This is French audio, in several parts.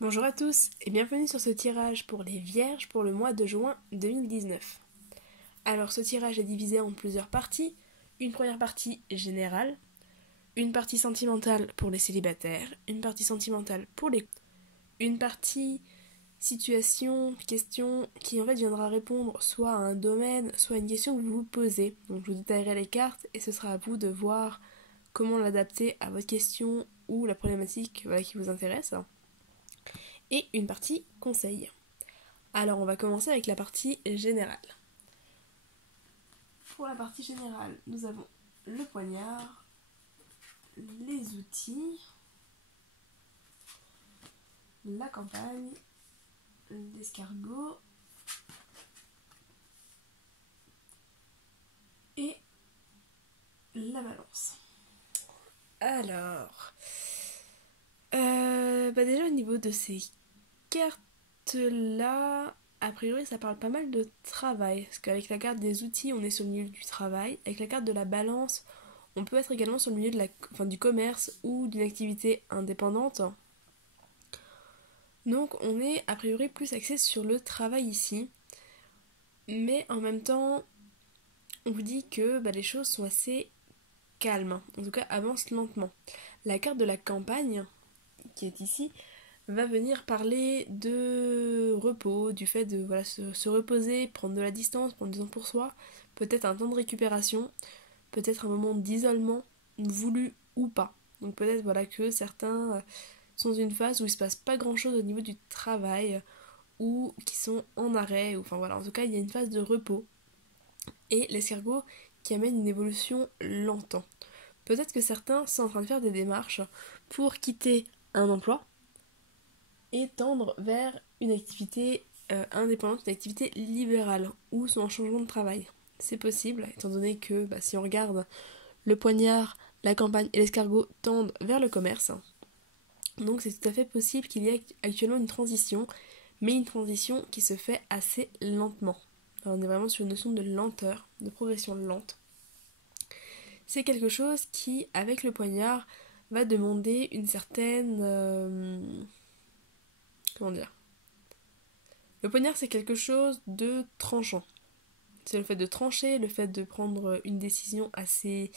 Bonjour à tous et bienvenue sur ce tirage pour les Vierges pour le mois de juin 2019. Alors ce tirage est divisé en plusieurs parties. Une première partie générale, une partie sentimentale pour les célibataires, une partie sentimentale pour les... une partie situation, question qui en fait viendra répondre soit à un domaine, soit à une question que vous vous posez. Donc je vous détaillerai les cartes et ce sera à vous de voir comment l'adapter à votre question ou la problématique qui vous intéresse. Et une partie conseil. Alors on va commencer avec la partie générale. Pour la partie générale, nous avons le poignard, les outils, la campagne, l'escargot et la balance. Alors, déjà au niveau de ces cartes-là, a priori ça parle pas mal de travail, parce qu'avec la carte des outils on est sur le milieu du travail, avec la carte de la balance on peut être également sur le milieu du commerce ou d'une activité indépendante. Donc on est a priori plus axé sur le travail ici, mais en même temps on vous dit que les choses sont assez calmes, en tout cas avancent lentement. La carte de la campagne, qui est ici, va venir parler de repos, du fait de se reposer, prendre de la distance, prendre du temps pour soi, peut-être un temps de récupération, peut-être un moment d'isolement, voulu ou pas. Donc peut-être que certains sont dans une phase où il ne se passe pas grand chose au niveau du travail, ou qui sont en arrêt, ou en tout cas il y a une phase de repos. Et l'escargot qui amène une évolution lente. Peut-être que certains sont en train de faire des démarches pour quitter un emploi et tendre vers une activité indépendante, une activité libérale, ou sont en changement de travail. C'est possible, étant donné que si on regarde le poignard, la campagne et l'escargot tendent vers le commerce. Donc c'est tout à fait possible qu'il y ait actuellement une transition, mais une transition qui se fait assez lentement. Alors on est vraiment sur une notion de lenteur, de progression lente. C'est quelque chose qui, avec le poignard, va demander une certaine... comment dire ? Le poignard, c'est quelque chose de tranchant. C'est le fait de trancher, le fait de prendre une décision assez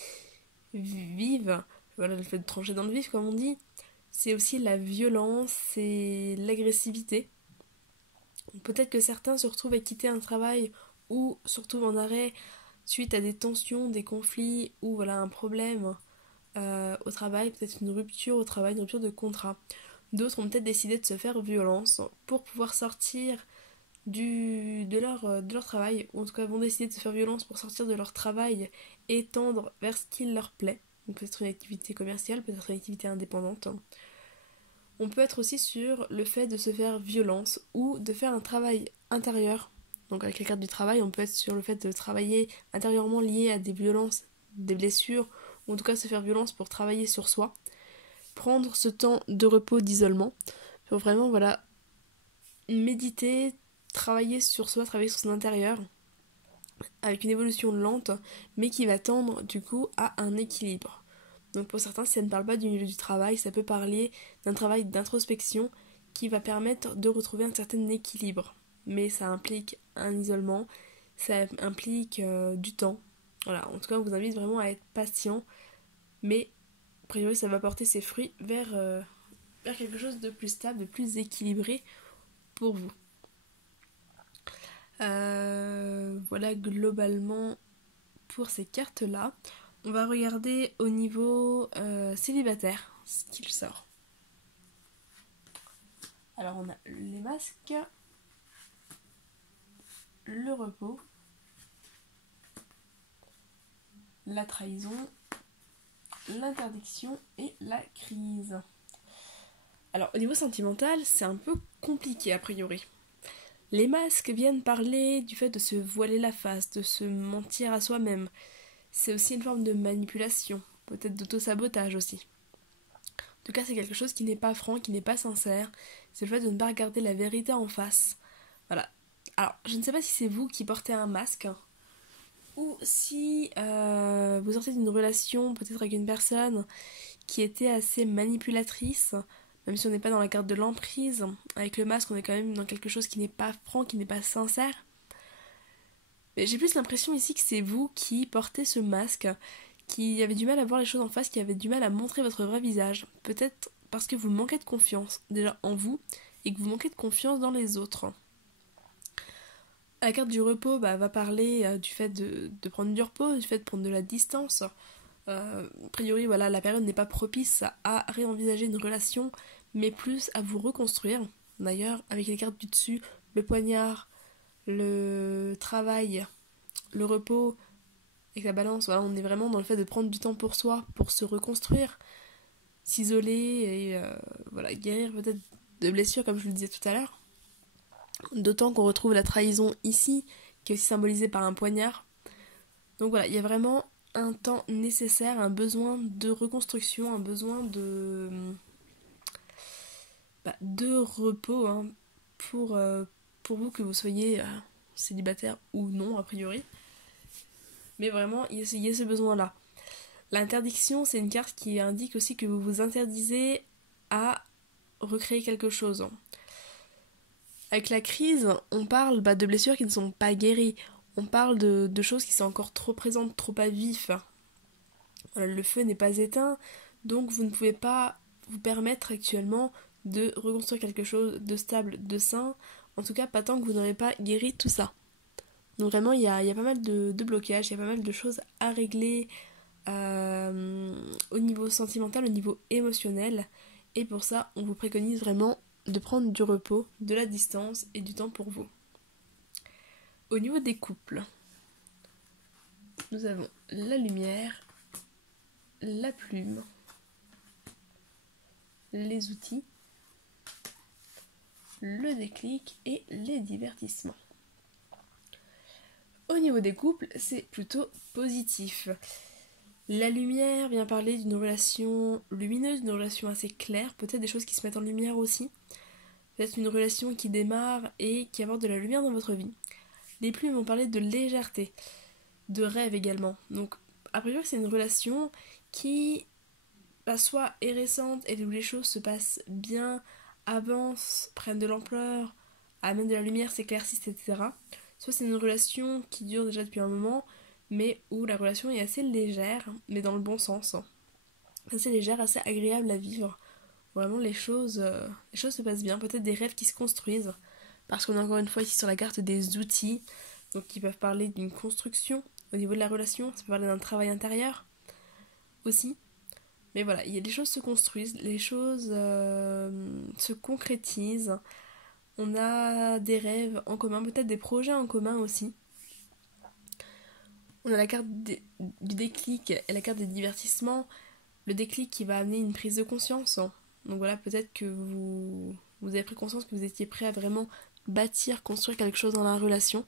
vive, le fait de trancher dans le vif, comme on dit. C'est aussi la violence, c'est l'agressivité. Peut-être que certains se retrouvent à quitter un travail ou se retrouvent en arrêt suite à des tensions, des conflits ou un problème au travail, peut-être une rupture au travail, une rupture de contrat. D'autres ont peut-être décidé de se faire violence pour pouvoir sortir de leur travail, ou en tout cas vont décider de se faire violence pour sortir de leur travail et tendre vers ce qui leur plaît. Donc peut-être une activité commerciale, peut-être une activité indépendante. On peut être aussi sur le fait de se faire violence ou de faire un travail intérieur. Donc avec la carte du travail, on peut être sur le fait de travailler intérieurement lié à des violences, des blessures, ou en tout cas se faire violence pour travailler sur soi. Prendre ce temps de repos, d'isolement, pour vraiment méditer, travailler sur soi, travailler sur son intérieur, avec une évolution lente, mais qui va tendre du coup à un équilibre. Donc pour certains, si ça ne parle pas du milieu du travail, ça peut parler d'un travail d'introspection qui va permettre de retrouver un certain équilibre. Mais ça implique un isolement, ça implique du temps. Voilà, en tout cas, on vous invite vraiment à être patient, mais a priori, ça va porter ses fruits vers quelque chose de plus stable, de plus équilibré pour vous. Voilà globalement pour ces cartes-là. On va regarder au niveau célibataire ce qu'il sort. Alors on a les masques, le repos, la trahison, l'interdiction et la crise. Alors au niveau sentimental, c'est un peu compliqué a priori. Les masques viennent parler du fait de se voiler la face, de se mentir à soi-même. C'est aussi une forme de manipulation, peut-être d'auto-sabotage aussi. En tout cas, c'est quelque chose qui n'est pas franc, qui n'est pas sincère. C'est le fait de ne pas regarder la vérité en face. Voilà. Alors, je ne sais pas si c'est vous qui portez un masque, ou si vous sortez d'une relation, peut-être avec une personne qui était assez manipulatrice, même si on n'est pas dans la carte de l'emprise. Avec le masque, on est quand même dans quelque chose qui n'est pas franc, qui n'est pas sincère. Mais j'ai plus l'impression ici que c'est vous qui portez ce masque, qui avez du mal à voir les choses en face, qui avez du mal à montrer votre vrai visage. Peut-être parce que vous manquez de confiance déjà en vous et que vous manquez de confiance dans les autres. La carte du repos va parler du fait de prendre du repos, du fait de prendre de la distance. A priori, voilà, la période n'est pas propice à réenvisager une relation, mais plus à vous reconstruire. D'ailleurs, avec les cartes du dessus, le poignard, le travail, le repos, et la balance, voilà, on est vraiment dans le fait de prendre du temps pour soi, pour se reconstruire, s'isoler et voilà, guérir peut-être de blessures, comme je le disais tout à l'heure. D'autant qu'on retrouve la trahison ici, qui est aussi symbolisée par un poignard. Donc voilà, il y a vraiment un temps nécessaire, un besoin de reconstruction, un besoin de repos pour vous, que vous soyez célibataire ou non, a priori. Mais vraiment, il y a ce besoin-là. L'interdiction, c'est une carte qui indique aussi que vous vous interdisez à recréer quelque chose. Avec la crise, on parle de blessures qui ne sont pas guéries. On parle de choses qui sont encore trop présentes, trop à vif. Le feu n'est pas éteint, donc vous ne pouvez pas vous permettre actuellement de reconstruire quelque chose de stable, de sain. En tout cas, pas tant que vous n'aurez pas guéri tout ça. Donc vraiment, il y a pas mal de blocages, il y a pas mal de choses à régler au niveau sentimental, au niveau émotionnel. Et pour ça, on vous préconise vraiment de prendre du repos, de la distance et du temps pour vous. Au niveau des couples, nous avons la lumière, la plume, les outils, le déclic et les divertissements. Au niveau des couples, c'est plutôt positif. La lumière vient parler d'une relation lumineuse, d'une relation assez claire, peut-être des choses qui se mettent en lumière aussi. Peut-être une relation qui démarre et qui apporte de la lumière dans votre vie. Les plumes vont parler de légèreté, de rêve également. Donc, a priori, c'est une relation qui soit est récente et où les choses se passent bien, avancent, prennent de l'ampleur, amènent de la lumière, s'éclaircissent, etc. Soit c'est une relation qui dure déjà depuis un moment, mais où la relation est assez légère, mais dans le bon sens. Assez légère, assez agréable à vivre. Vraiment, les choses se passent bien. Peut-être des rêves qui se construisent. Parce qu'on est encore une fois ici sur la carte des outils, donc qui peuvent parler d'une construction au niveau de la relation. Ça peut parler d'un travail intérieur aussi. Mais voilà, les choses se construisent, les choses se concrétisent. On a des rêves en commun, peut-être des projets en commun aussi. On a la carte du déclic et la carte des divertissements. Le déclic qui va amener une prise de conscience. Donc voilà, peut-être que vous avez pris conscience que vous étiez prêt à vraiment bâtir, construire quelque chose dans la relation.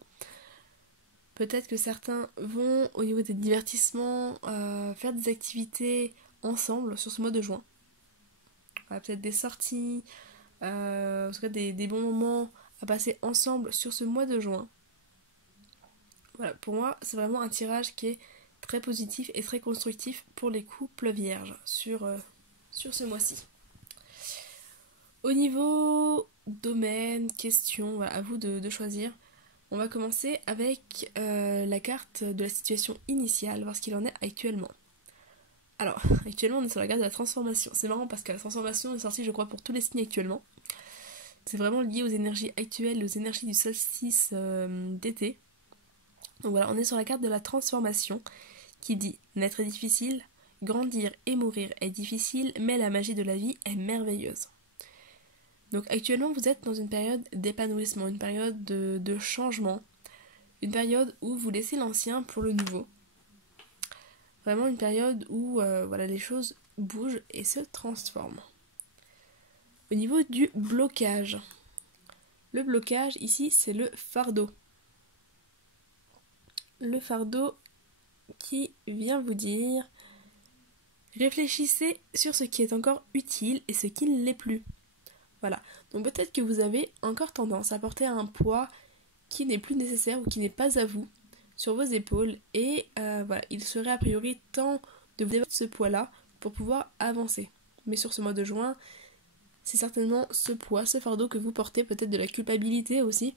Peut-être que certains vont, au niveau des divertissements, faire des activités ensemble sur ce mois de juin. Voilà, peut-être des sorties, en tout cas des bons moments à passer ensemble sur ce mois de juin. Voilà, pour moi, c'est vraiment un tirage qui est très positif et très constructif pour les couples vierges sur ce mois-ci. Au niveau domaine, question, voilà, à vous de choisir. On va commencer avec la carte de la situation initiale, voir ce qu'il en est actuellement. Alors, actuellement on est sur la carte de la transformation. C'est marrant parce que la transformation est sortie je crois pour tous les signes actuellement. C'est vraiment lié aux énergies actuelles, aux énergies du solstice d'été. Donc voilà, on est sur la carte de la transformation qui dit « Naître est difficile, grandir et mourir est difficile, mais la magie de la vie est merveilleuse ». Donc actuellement vous êtes dans une période d'épanouissement, une période de changement, une période où vous laissez l'ancien pour le nouveau. Vraiment une période où les choses bougent et se transforment. Au niveau du blocage, le blocage ici c'est le fardeau. Le fardeau qui vient vous dire réfléchissez sur ce qui est encore utile et ce qui ne l'est plus. Voilà, donc peut-être que vous avez encore tendance à porter un poids qui n'est plus nécessaire ou qui n'est pas à vous sur vos épaules et il serait a priori temps de vous débarrasser de ce poids-là pour pouvoir avancer. Mais sur ce mois de juin, c'est certainement ce poids, ce fardeau que vous portez, peut-être de la culpabilité aussi,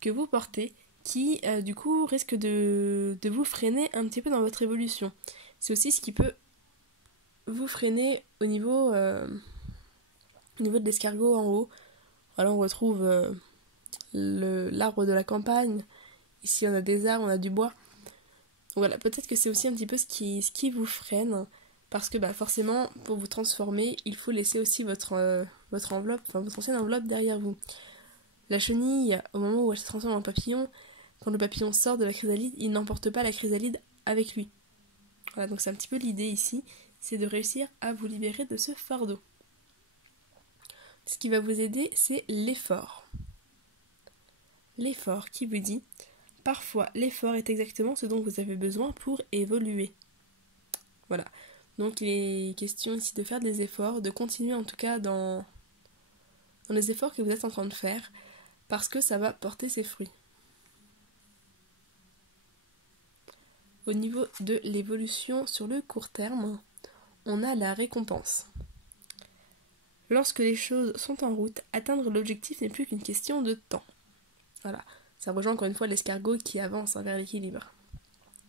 que vous portez, qui du coup risque de vous freiner un petit peu dans votre évolution. C'est aussi ce qui peut vous freiner au niveau de l'escargot en haut. Voilà, on retrouve l'arbre de la campagne. Ici on a des arbres, on a du bois. Donc voilà, peut-être que c'est aussi un petit peu ce qui vous freine. Parce que forcément, pour vous transformer, il faut laisser aussi votre enveloppe, enfin votre ancienne enveloppe derrière vous. La chenille, au moment où elle se transforme en papillon, quand le papillon sort de la chrysalide, il n'emporte pas la chrysalide avec lui. Voilà, donc c'est un petit peu l'idée ici, c'est de réussir à vous libérer de ce fardeau. Ce qui va vous aider, c'est l'effort. L'effort qui vous dit, parfois l'effort est exactement ce dont vous avez besoin pour évoluer. Voilà. Donc il est question ici de faire des efforts, de continuer en tout cas dans les efforts que vous êtes en train de faire, parce que ça va porter ses fruits. Au niveau de l'évolution sur le court terme, on a la récompense. Lorsque les choses sont en route, atteindre l'objectif n'est plus qu'une question de temps. Voilà, ça rejoint encore une fois l'escargot qui avance vers l'équilibre,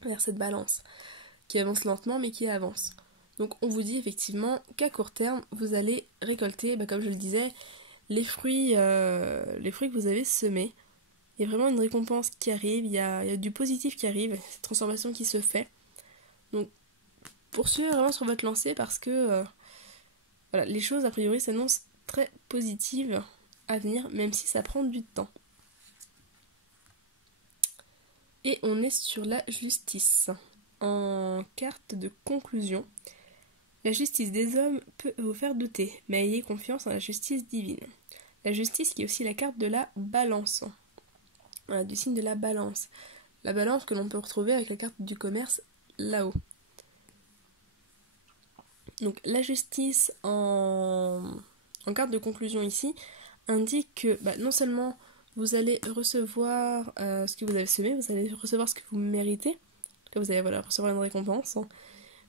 vers cette balance, qui avance lentement mais qui avance. Donc on vous dit effectivement qu'à court terme, vous allez récolter, comme je le disais, les fruits que vous avez semés. Il y a vraiment une récompense qui arrive, il y a du positif qui arrive, cette transformation qui se fait. Donc poursuivez vraiment sur votre lancée parce que les choses a priori s'annoncent très positives à venir, même si ça prend du temps. Et on est sur la justice. En carte de conclusion, la justice des hommes peut vous faire douter, mais ayez confiance en la justice divine. La justice qui est aussi la carte de la balance. Voilà, du signe de la balance. La balance que l'on peut retrouver avec la carte du commerce là-haut. Donc la justice en carte de conclusion ici indique que non seulement vous allez recevoir ce que vous avez semé, vous allez recevoir ce que vous méritez, vous allez recevoir une récompense,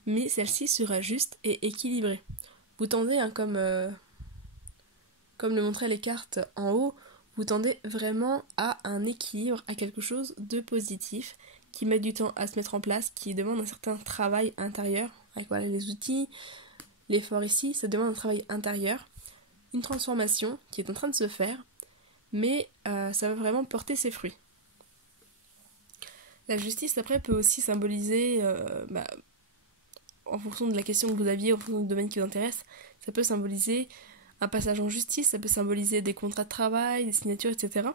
mais celle-ci sera juste et équilibrée. Vous tendez, comme le montraient les cartes en haut, vous tendez vraiment à un équilibre, à quelque chose de positif, qui met du temps à se mettre en place, qui demande un certain travail intérieur, avec les outils, l'effort ici, ça demande un travail intérieur, une transformation qui est en train de se faire, mais ça va vraiment porter ses fruits. La justice après peut aussi symboliser, en fonction de la question que vous aviez, en fonction du domaine qui vous intéresse, ça peut symboliser un passage en justice, ça peut symboliser des contrats de travail, des signatures, etc.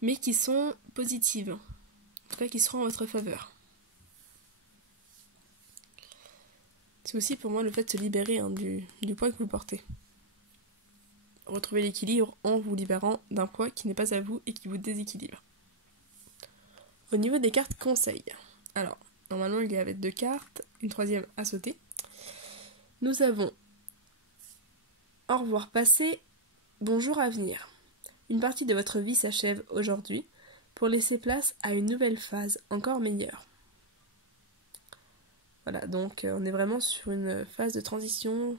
Mais qui sont positives, en tout cas qui seront en votre faveur. C'est aussi pour moi le fait de se libérer du poids que vous portez. Retrouver l'équilibre en vous libérant d'un poids qui n'est pas à vous et qui vous déséquilibre. Au niveau des cartes conseils, alors normalement il y avait 2 cartes, une troisième à sauter. Nous avons au revoir passé, bonjour à venir. Une partie de votre vie s'achève aujourd'hui pour laisser place à une nouvelle phase encore meilleure. Voilà, donc on est vraiment sur une phase de transition,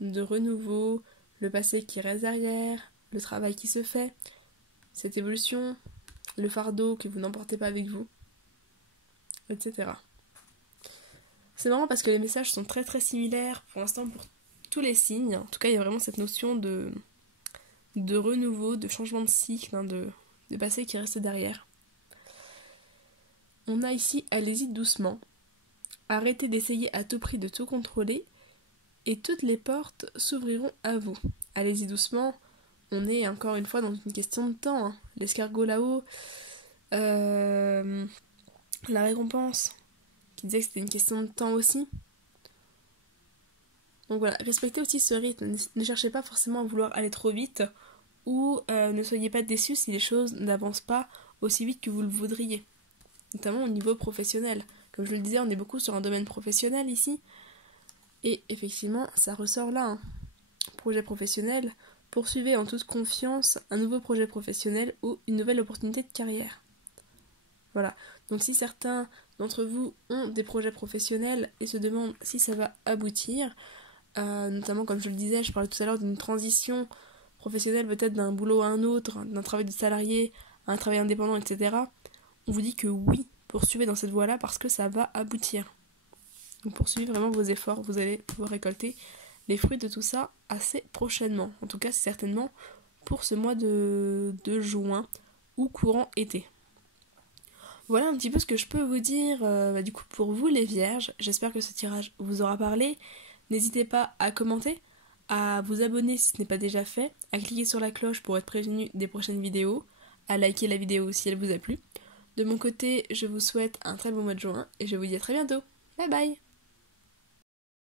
de renouveau, le passé qui reste derrière, le travail qui se fait, cette évolution, le fardeau que vous n'emportez pas avec vous, etc. C'est marrant parce que les messages sont très très similaires pour l'instant pour tous les signes. En tout cas, il y a vraiment cette notion de renouveau, de changement de cycle, de passé qui reste derrière. On a ici, allez-y doucement. Arrêtez d'essayer à tout prix de tout contrôler et toutes les portes s'ouvriront à vous. Allez-y doucement, on est encore une fois dans une question de temps. L'escargot là-haut, la récompense, qui disait que c'était une question de temps aussi. Donc voilà, respectez aussi ce rythme, ne cherchez pas forcément à vouloir aller trop vite ou ne soyez pas déçus si les choses n'avancent pas aussi vite que vous le voudriez, notamment au niveau professionnel. Comme je le disais, on est beaucoup sur un domaine professionnel ici, et effectivement, ça ressort là. Projet professionnel, poursuivez en toute confiance un nouveau projet professionnel ou une nouvelle opportunité de carrière. Voilà, donc si certains d'entre vous ont des projets professionnels et se demandent si ça va aboutir, notamment comme je le disais, je parlais tout à l'heure d'une transition professionnelle peut-être d'un boulot à un autre, d'un travail de salarié à un travail indépendant, etc. On vous dit que oui, poursuivez dans cette voie-là parce que ça va aboutir. Donc poursuivez vraiment vos efforts, vous allez pouvoir récolter les fruits de tout ça assez prochainement. En tout cas, c'est certainement pour ce mois de juin ou courant été. Voilà un petit peu ce que je peux vous dire du coup pour vous les vierges. J'espère que ce tirage vous aura parlé. N'hésitez pas à commenter, à vous abonner si ce n'est pas déjà fait, à cliquer sur la cloche pour être prévenu des prochaines vidéos, à liker la vidéo si elle vous a plu. De mon côté, je vous souhaite un très bon mois de juin et je vous dis à très bientôt. Bye bye!